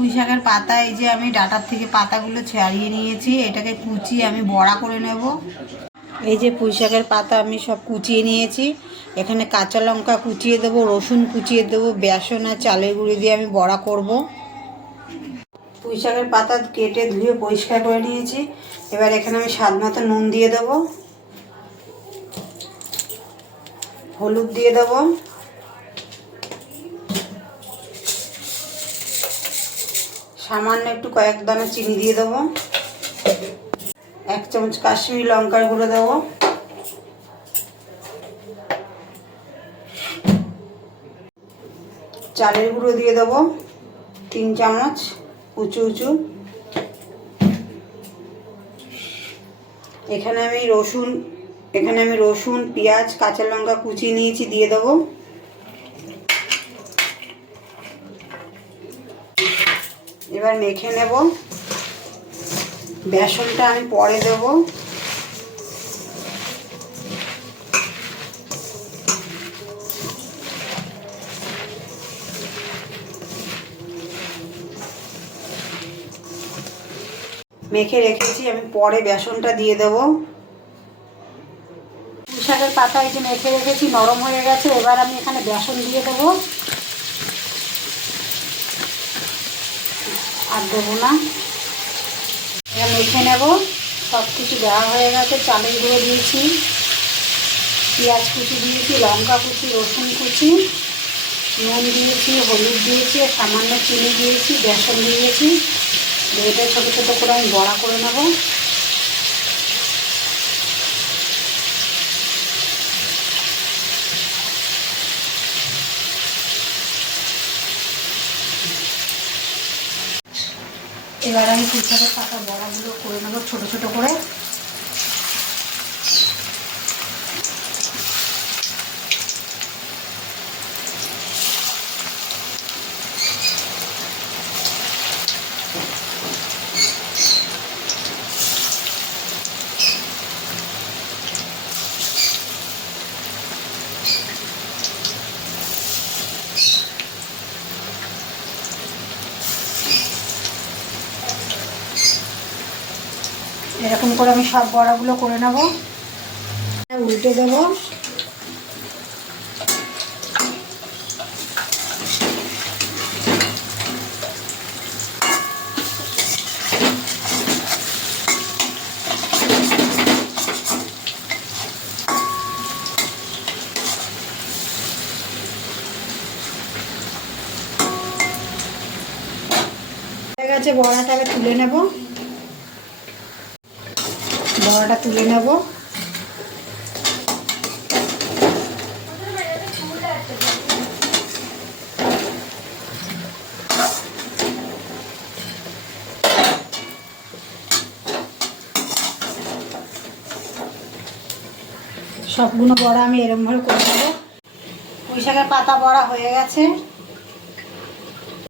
পুঁই শাকের পাতা এই যে আমি ডাঁটার থেকে পাতাগুলো ছাড়িয়ে নিয়েছি, এটাকে কুচিয়ে আমি বড়া করে নেব। এই যে পুঁই শাকের পাতা আমি সব কুচিয়ে নিয়েছি, এখানে কাঁচা লঙ্কা কুচিয়ে দেবো, রসুন কুচিয়ে দেবো, বেসন আর চালের গুঁড়ি দিয়ে আমি বড়া করব। পুঁই শাকের পাতা কেটে ধুয়ে পরিষ্কার করে নিয়েছি। এবার এখানে আমি স্বাদ মতো নুন দিয়ে দেবো, হলুদ দিয়ে দেবো, সামান্য একটু কয়েক দানা চিনি দিয়ে দেবো, 1 চামচ কাশ্মীরি লঙ্কার গুঁড়ো দেবো, চালের গুঁড়ো দিয়ে দেবো 3 চামচ উঁচু উঁচু। এখানে আমি রসুন পেঁয়াজ কাঁচা লঙ্কা কুচিয়ে নিয়েছি, দিয়ে দেবো। এবার মেখে নেব। বেসনটা আমি পরে দেব। মেখে রেখেছি, আমি পরে বেসনটা দিয়ে দেব। পুঁই শাকের পাতা এই যে মেখে রেখেছি, নরম হয়ে গেছে। এবার আমি এখানে বেসন দিয়ে দেবো, আর দেবো না। এবার মেখে নেব। সব কিছু দেওয়া হয়ে গেছে, চালের গুঁড়ো দিয়েছি, পেঁয়াজ কুচি দিয়েছি, লঙ্কা কুচি, রসুন কুচি, নুন দিয়েছি, হলুদ দিয়েছি, সামান্য চিনি দিয়েছি, বেসন দিয়েছি। এটা ছোটো ছোটো করে আমি বড়া করে নেব। এবার আমি পুঁই শাকের পাতা বড়াগুলো করে নেব ছোটো ছোটো করে। এরকম করে আমি সব বড়াগুলো করে নেব। উল্টে দেব। হয়ে গেছে, বড়াটাকে তুলে নেব। বড়াটা তুলে নেব। সবগুলো বড়া আমি এরকমভাবে করে নেব। পুঁই শাকের পাতা বড়া হয়ে গেছে।